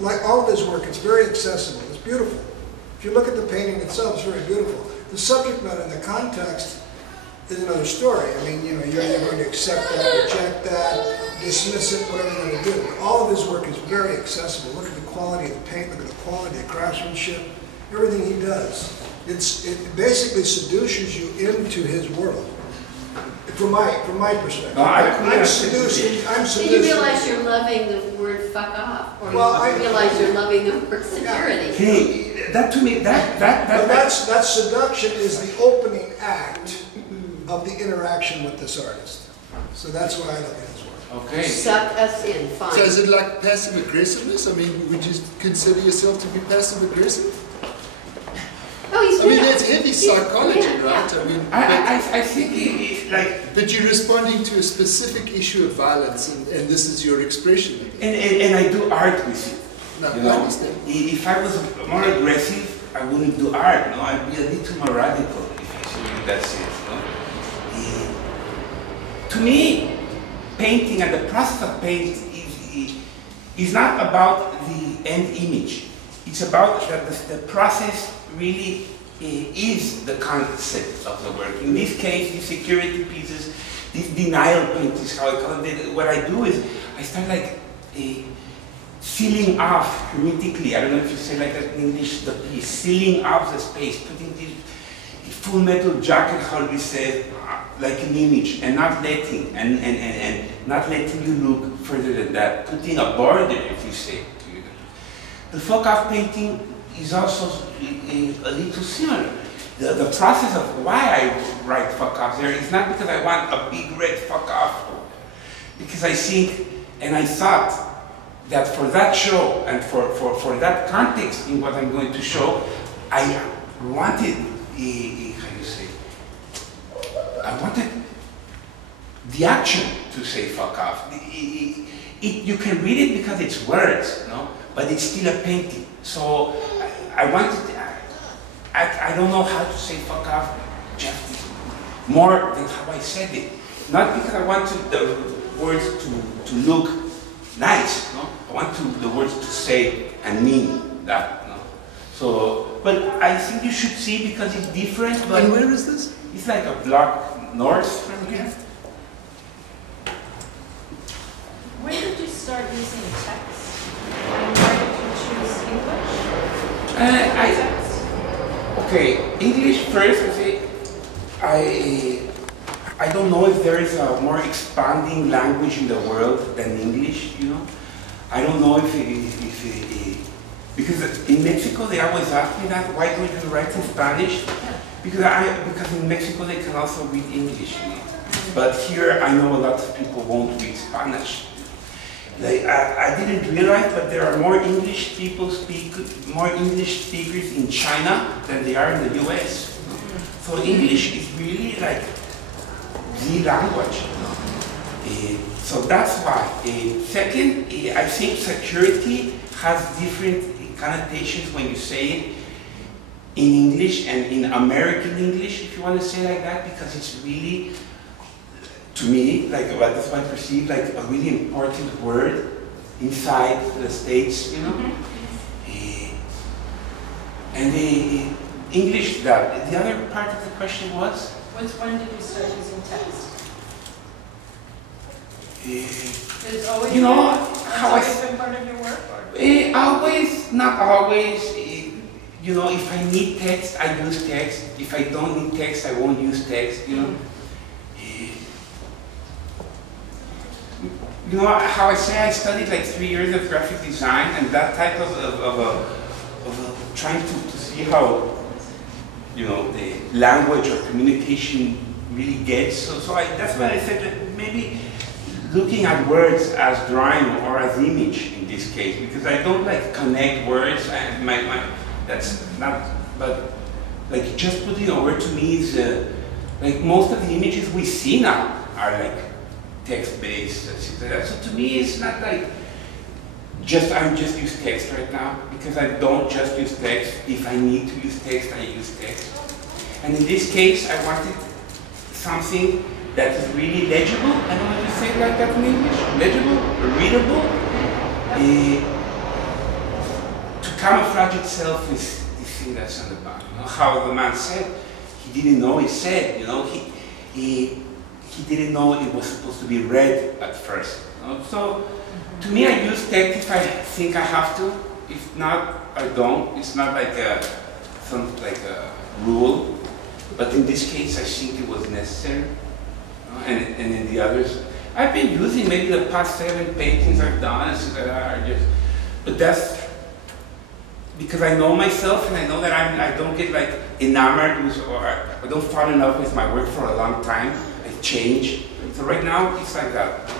Like all of his work, it's very accessible. It's beautiful. If you look at the painting itself, it's very beautiful. The subject matter and the context is another story. I mean, you know, you're either going to accept that, reject that, dismiss it, whatever you're going to do. But all of his work is very accessible. Look at the quality of the paint, look at the quality of craftsmanship, everything he does. It basically seduces you into his world. From my perspective. No, I'm seduced. I'm seduced. Do you realize you're loving the word fuck off? Or Well, you realize you're loving the word security? Hey, that to me, That seduction is the opening act of the interaction with this artist. So that's why I love his work. Okay. Suck us in, fine. So is it like passive aggressiveness? I mean, would you consider yourself to be passive aggressive? Oh, he's I mean, that's heavy psychology, right? Yeah. I mean, I think it's like, but you're responding to a specific issue of violence, and this is your expression of it. and I do art with it. No, You I know, understand. if I was more aggressive, I wouldn't do art. No, I'd be a little more radical if I should in that sense. No? To me, painting and the process of painting is not about the end image. It's about the process really is the concept of the work. In this case, these security pieces, these denial paintings, how I call it, what I do is I start like sealing off hermetically. I don't know if you say like that in English, the piece, sealing off the space, putting this full metal jacket, how we say, like an image, and not letting, and not letting you look further than that. Putting a border, if you say. The fuck-off painting is also a little similar. The process of why I write fuck-off there is not because I want a big red fuck-off, because I think, and I thought, that for that show, and for that context in what I'm going to show, I wanted, how do you say, I wanted the action to say fuck off. You can read it because it's words, no? But it's still a painting. So I wanted, I don't know how to say fuck off just more than how I said it. Not because I wanted the words to look nice, no? I want the words to say and mean that, no? So, but I think you should see because it's different. But and where is this? It's like a block north from here. When did you start using text? And why did you choose English? Text? Okay, English first. I don't know if there is a more expanding language in the world than English. You know, I don't know if because in Mexico they always ask me that, why don't you write in Spanish? Because in Mexico they can also read English. But here I know a lot of people won't read Spanish. I didn't realize, but there are more English speakers in China than there are in the US. So English is really like the language. So that's why. Second, I think security has different connotations when you say it in English and in American English, if you want to say like that, because it's really, to me, like that's what I perceive, like a really important word inside the States, you know. And the English, the other part of the question was? When did you start using text? It's always you know, how it's been part of your work? Always, not always. You know, if I need text, I use text. If I don't need text, I won't use text, you know. You know how I say I studied like 3 years of graphic design, and that type of trying to see how, you know, the language or communication really gets. So that's why I said that maybe looking at words as drawing or as image in this case, because I don't like connect words and that's not, but like just putting a word to me is like most of the images we see now are like text-based. So to me it's not like I'm just use text right now, because I don't just use text. If I need to use text, I use text. And in this case, I wanted something that is really legible. I don't know if you say it like that in English. Legible, readable. camouflage itself is the thing that's on the back. You know, how the man said, he didn't know he said, you know, he didn't know it was supposed to be red at first. You know? So to me, I use text if I think I have to. If not, I don't. It's not like a rule. But in this case, I think it was necessary. And in the others, I've been using maybe the past 7 paintings I've done and things like that. But that's because I know myself and I know that I don't get like enamored with, or I don't fall in love with my work for a long time. I change. So right now, it's like that.